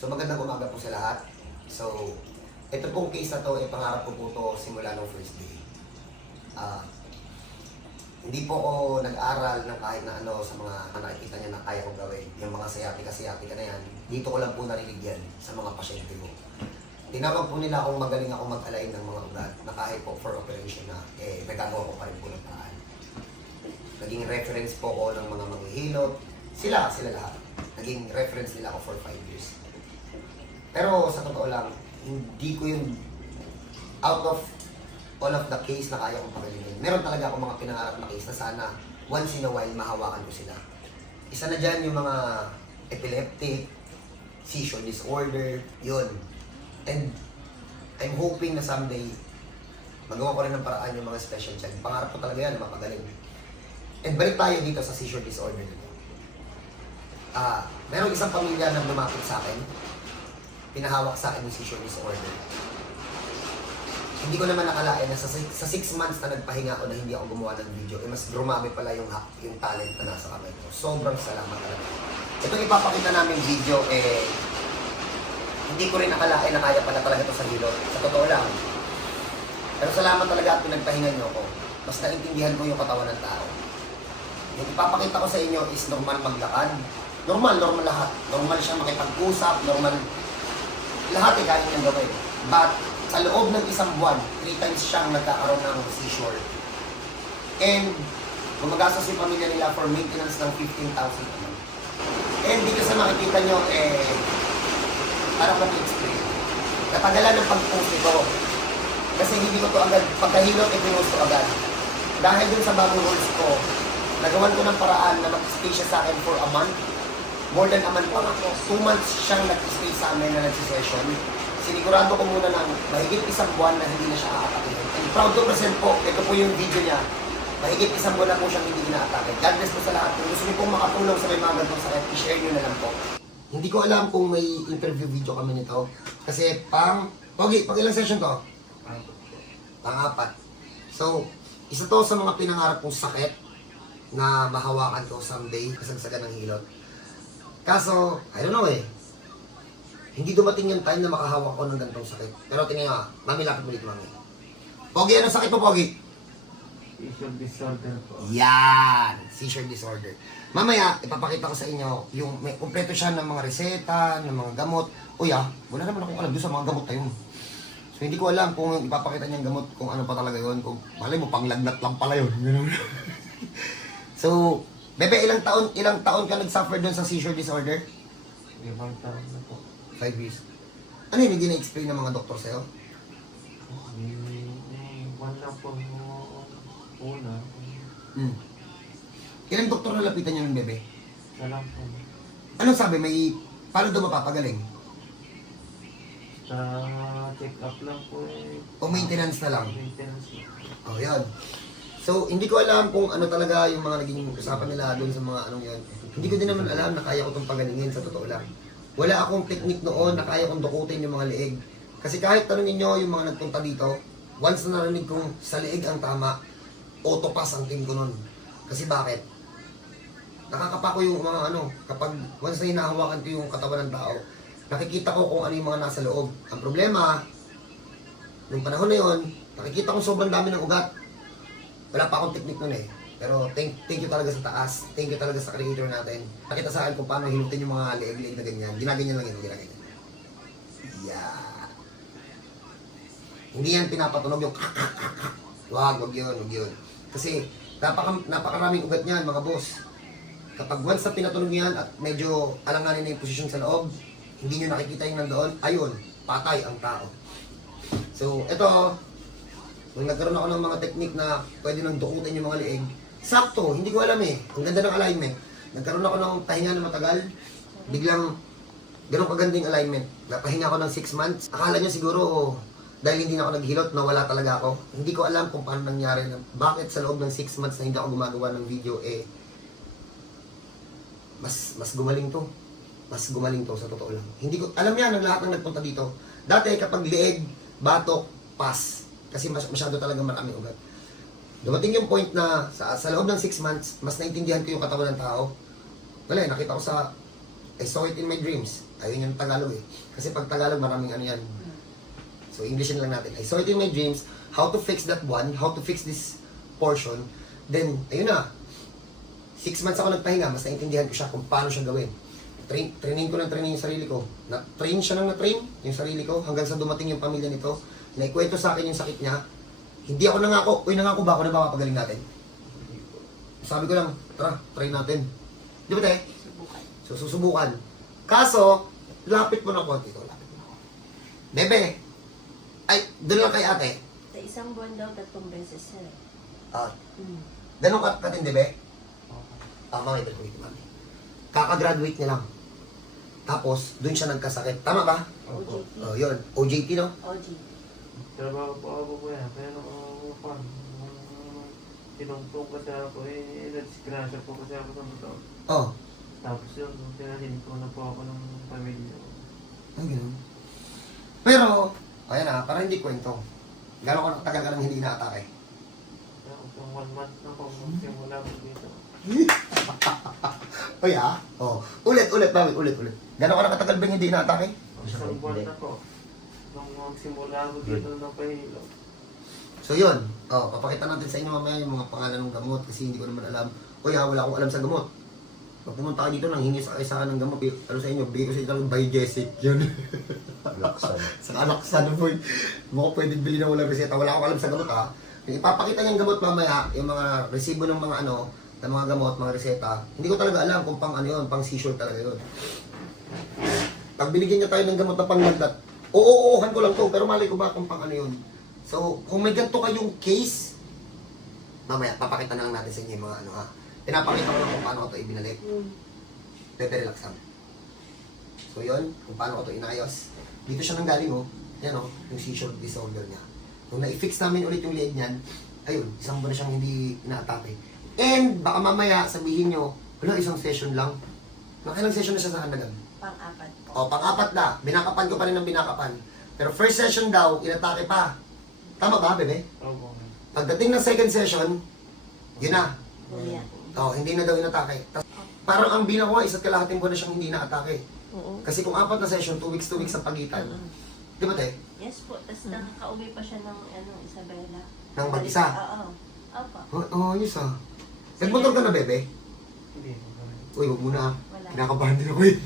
So magandang umaga po sa lahat. So, ito pong case na to, pangarap ko po to simula ng first day. Hindi po ako nag-aral ng kahit na ano sa mga nakikita niya na kaya kong gawin. Yung mga sayatika na yan, dito ko lang po narinig yan sa mga pasyente ko. Tinawag po nila akong magaling ako mag-align ng mga ugat na kahit po for operation na, nagagawa ko pa rin po ng paraan. Naging reference po ko ng mga manghihilot. Sila lahat. Naging reference nila ako for 5 years. Pero sa totoo lang, hindi ko yung out of all of the case na kaya kong pagalingin. Meron talaga akong mga pinangarap na case na sana once in a while mahawakan ko sila. Isa na dyan yung mga epileptic, seizure disorder, yun. And I'm hoping na someday magawa ko rin ng paraan yung mga special child. Pangarap ko talaga yan na mapagaling. And balik tayo dito sa seizure disorder nito. Merong isang pamilya na lumapit sa akin, pinahawak sa akin yung seizure disorder. Hindi ko naman nakalain na sa 6 months na nagpahinga ako na hindi ako gumawa ng video, mas grumami pala yung talent na nasa kamay ko. Sobrang salamat talaga. Itong ipapakita namin video, hindi ko rin nakalain na kaya pala talaga ito sa hilot. Sa totoo lang. Pero salamat talaga at pinagpahinga niyo ako. Mas naintindihan ko yung katawan ng tao. Yung ipapakita ko sa inyo is normal maglakad. Normal lahat. Normal siya makipag-usap, normal. Lahat kaya niyang gawin. But, sa loob ng isang buwan, 3 times siyang nagkakaroon ng seizure. And, gumagastos yung pamilya nila for maintenance ng 15,000 naman. And dito sa makikita nyo, parang mag-explain. Natagalan ng pag-post ito. Kasi hindi ko to agad, pagkahilot, ipinost ko agad. Dahil dun sa bagong rules ko, nagawan ko ng paraan na mag-stay siya sa akin for a month. More than a month pa nga. 2 months siyang nag-stay sa amin na nagsisession. Sinigurado ko muna ng mahigit 1 buwan na hindi na siya aatakin. And proud to present po, ito po yung video niya. Mahigit 1 buwan na po siyang hindi inaatake. God bless po sa lahat. Kung gusto niyo pong makatulong sa may mga ganitong sakit, i-share niyo na lang po. Hindi ko alam kung may interview video kami nito. Kasi Pogi, pag ilang session to? Pang-4. So, isa to sa mga pinangarap kong sakit na mahawakan ko someday, kasagsagan ng hilot. Kaso, I don't know hindi dumating yung time na makahawak ko ng ganitong sakit. Pero tingnan nyo mami, lapit ulit mami. Pogi, anong sakit mo, Pogi? Seizure disorder po. Yan! Seizure disorder. Mamaya, ipapakita ko sa inyo, yung may kumpleto siya ng mga reseta, ng mga gamot. Wala naman akong alam doon sa mga gamot na yun. So, hindi ko alam kung ipapakita niyang gamot, kung ano pa talaga yun. Kung malay mo, panglagnat lang pala yun. So, Bebe, ilang taon ka nag-suffer doon sa seizure disorder? 5 taon na po. 5 years. Ano yung gina-explain ng mga doktor sa'yo? One lang po una. Ilang doktor na lapitan niyo ng bebe? Isa lang po. Anong sabi? Paano daw mapapagaling? Sa check-up lang po O maintenance na lang? Maintenance lang. Yan. So, hindi ko alam kung ano talaga yung mga naging usapan nila doon sa mga anong yan. Hindi ko din naman alam na kaya ko itong pagalingin, sa totoo lang. Wala akong technique noon na kaya kong dukutin yung mga leeg. Kasi kahit tanongin nyo yung mga nagpunta dito, once na narinig kong sa leeg ang tama, auto-pass ang team ko nun. Kasi bakit? Nakakapa ko yung mga kapag once na hinahawakan ko yung katawan ng tao, nakikita ko kung ano yung mga nasa loob. Ang problema, nung panahon na yun, nakikita ko sobrang dami ng ugat. Wala pa akong technique nun Pero thank you talaga sa taas. Thank you talaga sa creator natin. Nakita sa akin kung paano hilutin yung mga leeg-leeg na ganyan. Ginaganyan lang yun, ginaganyan. Yeah. Hindi yan pinapatunog yung wag yun. Kasi napakaraming ugat niyan, mga boss. Kapag once na pinatunog yan at medyo alanganin na yung posisyon sa loob, hindi nyo nakikita yung nandoon, ayun, patay ang tao. So, ito, nung nagkaroon ako ng mga technique na pwede nang dukutin yung mga leeg, sakto, hindi ko alam Ang ganda ng alignment. Nagkaroon ako ng pahinga na matagal, biglang ganun kagandang alignment. Napahinga ako ng 6 months. Akala nyo siguro, dahil hindi na ako naghilot, nawala talaga ako. Hindi ko alam kung paano nangyari na, bakit sa loob ng 6 months na hindi ako gumagawa ng video, mas gumaling to. Mas gumaling to, sa totoo lang. Hindi ko, alam yan, ang lahat ng nagpunta dito. Dati, kapag leeg, batok, pass. Kasi masyado talaga maraming ugat. Dumating yung point na sa loob ng 6 months, mas naintindihan ko yung katawan ng tao. Wala nakita ko sa I saw it in my dreams. Ayun yung Tagalog eh. Kasi pag Tagalog, maraming ano yan. So, Englishin lang natin. I saw it in my dreams, how to fix that one, how to fix this portion. Then, ayun na. 6 months ako nagpahinga, mas naintindihan ko siya kung paano siya gawin. Training ko ng training yung sarili ko. Na-train siya ng na-train yung sarili ko hanggang sa dumating yung pamilya nito. Naikwento sa akin yung sakit niya. Hindi ako nangako. Nangako ba ako na mapapagaling natin? Sabi ko lang, tara, try natin. Di ba tayo? So, susubukan. Kaso, lapit mo na konti ito. Lapit mo na konti. Bebe! Ay, doon lang kay ate. Sa isang buwan daw, 3 beses sir. Ah, ganun katindi, be? Mga ito ko ito, mami. Kakagraduate niya lang. Tapos, doon siya nagkasakit. Tama ba? OJT. Oh, yun. OJT, no? OG. Trabaho po ako po yan. Pero, tinungtong kasi ako eh, na-disgrasya po kasi ako sa motor. Oh. Tapos yun, tinahin ko na po ako ng pamilya ko. Ay, ganun. Pero, ayan na, para hindi kwento. Gano'n ka natagal ka nang hindi na-atake? Tapos yung 1 month na po, simula ko dito. Oy, oh. Ulit, Bobby, ulit. Gano'n ka nakatagal ba hindi na-atake? Isang buwan na po. Nung magsimula ko dito ng pahilo. So, yun. Oh, papakita natin sa inyo mamaya yung mga pangalan ng gamot kasi hindi ko naman alam. Oy, wala akong alam sa gamot. Pag pumunta ka dito, nang hingi sa isa ng gamot, ano sa inyo, bigay ko sa inyo ng Biogesic. Yun. Laksan. Sa alaksan po. Mo pwede bili na walang reseta. Wala akong alam sa gamot ha. Yung ipapakita niyang gamot mamaya, yung mga resibo ng mga ano, ng mga gamot, mga reseta. Hindi ko talaga alam kung pang ano yun, pang seizure talaga yun. Pag binigyan niya tayo ng gamot na panglandat, oo-oohan ko lang to, pero malay ko ba kung pang ano yun. So, kung may ganito kayong case, mamaya, papakita na lang natin sa inyo yung mga ano ha. Pinapakita ko lang kung paano ko ito ibinalik. Pepe relaxan. So yun, kung paano ko ito inayos. Dito siya nanggaling oh. Yan oh, yung seizure disorder niya. Nung na-fix namin ulit yung leeg niyan, ayun, isang buwan na siyang hindi inaatake. And baka mamaya sabihin nyo, wala, isang session lang. Nakailang session na siya sa Hanagan? Pang-apat po. O, pang-apat na. Binakapan ko pa rin ng binakapan. Pero first session daw, inatake pa. Tama ba, bebe? Opo. Pagdating ng second session, yun na. Kuya. Hindi na daw inatake. Parang ang bilang ko, isa't kalahating buwan na siyang hindi na-atake. Oo. Kasi kung 4 na session, 2 weeks sa pagitan. Di ba, te? Yes po, tapos nakaka-uwi pa siya ng Isabela. Nang mag-isa? Oo. Opo. Oo, yes ah. Nagmotor ka na, bebe? Hindi po kami. Uy, wag muna. Wala. Kinakabahan din ako eh.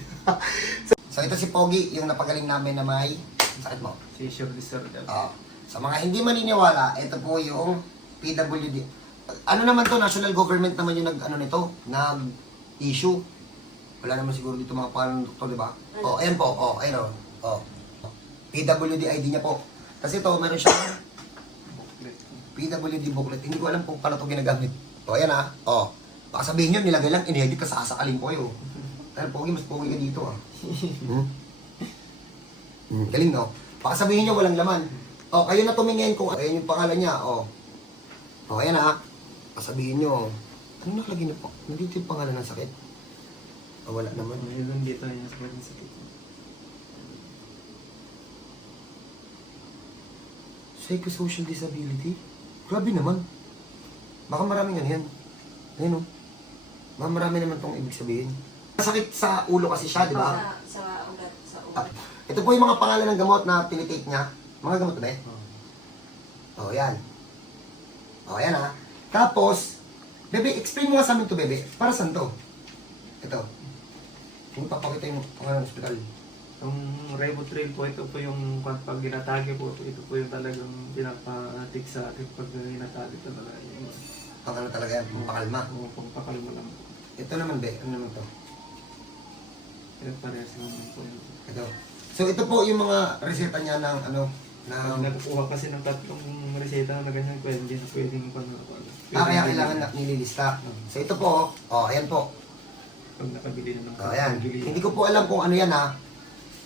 so, ito si Pogi, yung napagaling namin na may sakit mo. Seizure disorder. Sa mga hindi maniniwala, ito po yung PWD. Ano naman to, national government naman yung nag-ano nito, nag-issue. Wala naman siguro dito mga pangalan ng doktor, di ba? Oh, ayan po, oh, ayun oh. Oh. PWD ID niya po. Kasi ito, meron siyang PWD booklet. Hindi ko alam kung paano ito ginagamit. O, ayan ah. O. Baka sabihin nyo, nilagay lang, inedit ka, sasakalin ko kayo. Ay, pogi, mas pogi ka dito ah. Galing no? Baka sabihin nyo, walang laman. O, kayo na tumingin kung ayan yung pangalan niya. O. O, ayan ah. Baka sabihin nyo, ano nakalagay na po? Nandito yung pangalan ng sakit. O, wala naman. Yun dito yung sakit. Psychosocial disability? Grabe naman. Baka maraming ano yan. Ayun o. Baka marami naman itong ibig sabihin. Sakit sa ulo kasi siya, di ba? Sa ugat, sa ugat. Ito po yung mga pangalan ng gamot na tinitake niya. Mga gamot na eh. O, yan. O, yan ha. Tapos, bebe, explain mo nga sa amin to, bebe. Para saan to? Ito. Kung papakita yung pangalan ng hospital. Yung Rivotril po, ito po yung pag ginatagi po, ito po yung talagang pinapatik sa akin pag ginatagi talaga. Yung Pang ano talaga yan, pang pakalma. pangpakalma lang po. Ito naman, be. Ano naman to? Kaya parehas naman po yun. Ito. So, ito po yung mga reseta niya ng ano, Pag nagkukuha kasi ng 3 reseta na ganyan po, hindi na pwedeng kaya kailangan na nililista. So, ito po, ayan po. Pag nakabili na ng Ayan. Hindi ko po alam kung ano yan ha.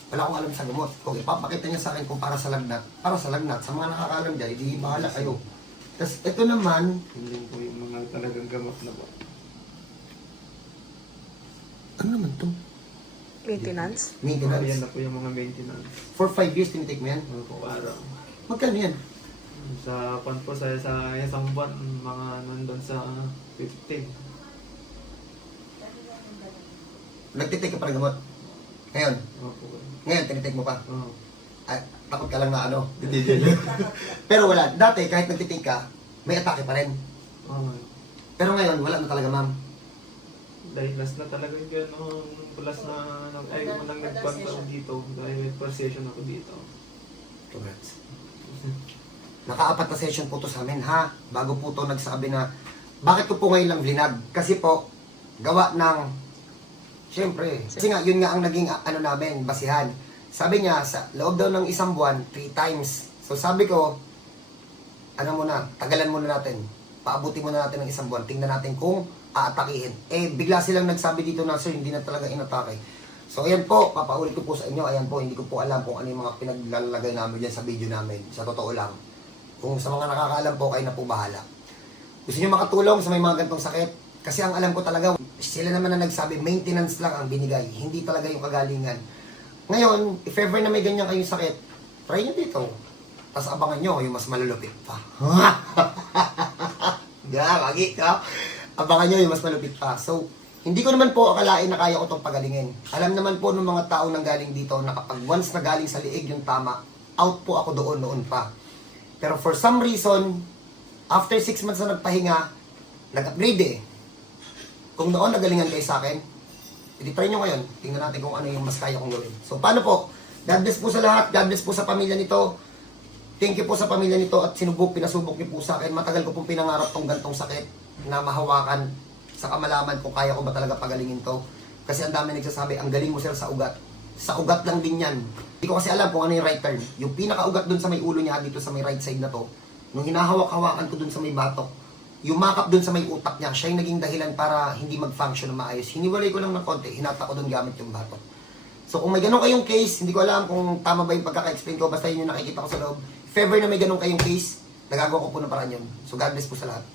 Wala akong alam sa gamot. Kung ipapakita niya sa akin kung para sa lagnat, para sa lagnat. Sa mga nakakalam dyan, hindi bahala kayo. Tapos ito naman, Hindi po yung mga talagang gamot na po. ano naman to? Maintenance? Yan Maintenance. na po yung mga maintenance. For 5 years, tinitake mo yan? Ano po araw. Magkano yan? Sa pan po sa isang buwan, mga nandun sa 15. Nagtitake ka pa ng gamot? Ngayon, Opo. ngayon, tinitake mo pa. Oo. Ay, takot ka lang na ano, titigil. Pero wala. Dati, kahit nagtitake ka, may atake pa rin. Oo. Pero ngayon, wala na talaga, ma'am. Dahil last na talaga yung gano'n, plus na, ay, unang nagpunta ako dito, dahil may per session ako dito. Congrats. Nakaapat na session po to sa amin, ha? Bago po to nagsabi na, bakit ko po ngayon lang vlinag? Kasi po, gawa ng, syempre, kasi nga, yun nga ang naging, ano namin, basihan. Sabi niya, sa loob daw ng isang buwan, 3 times. So sabi ko, ano muna, tagalan muna natin. Paabuti muna natin ng isang buwan. Tingnan natin kung aatakihin. Eh, bigla silang nagsabi dito na, sir, hindi na talaga inatake. So, ayan po, papaulit ko po sa inyo. Ayan po, hindi ko po alam kung ano yung mga pinaglalagay namin dyan sa video namin. Sa totoo lang. Kung sa mga nakakaalam po, kayo na po bahala. Gusto nyo makatulong sa may mga gantong sakit? Kasi ang alam ko talaga, sila naman na nagsabi, maintenance lang ang binigay. Hindi talaga yung kagalingan. Ngayon, if ever na may ganyan kayong sakit, try nyo dito. Tapos abangan nyo yung mas malulupit pa. Lagi ka. Abangan nyo yung mas malupit pa. So, hindi ko naman po akalain na kaya ko itong pagalingin. Alam naman po ng mga tao nang galing dito na kapag once na galing sa liig yung tama, out po ako doon noon pa. Pero for some reason, after 6 months na nagpahinga, nag-upgrade eh. Kung noon nagalingan kayo sa akin, i-try nyo ngayon. Tingnan natin kung ano yung mas kaya kong gawin. So, paano po? God bless po sa lahat. God bless po sa pamilya nito. Thank you po sa pamilya nito at pinasubok niyo po sa akin. Matagal ko pong pinangarap tong gantong sakit na mahawakan sa kamalaman kung kaya ko ba talaga pagalingin to. Kasi ang dami nagsasabi, ang galing mo sir sa ugat. Sa ugat lang din yan. Hindi ko kasi alam kung ano yung right turn. Yung pinaka-ugat dun sa may ulo niya, dito sa may right side na to, nung hinahawak-hawakan ko dun sa may batok, yung makap dun sa may utak niya, siya yung naging dahilan para hindi mag-function na maayos. Hiniwalay ko lang ng konti, hinata ko dun gamit yung batok. So kung may ganun kayong case, hindi ko alam kung tama ba yung pagkaka-explain ko, basta yun yung nakikita ko sa loob. If ever na may ganun kayong case, nagagawa ko po ng paraan yun. So God bless po sa lahat.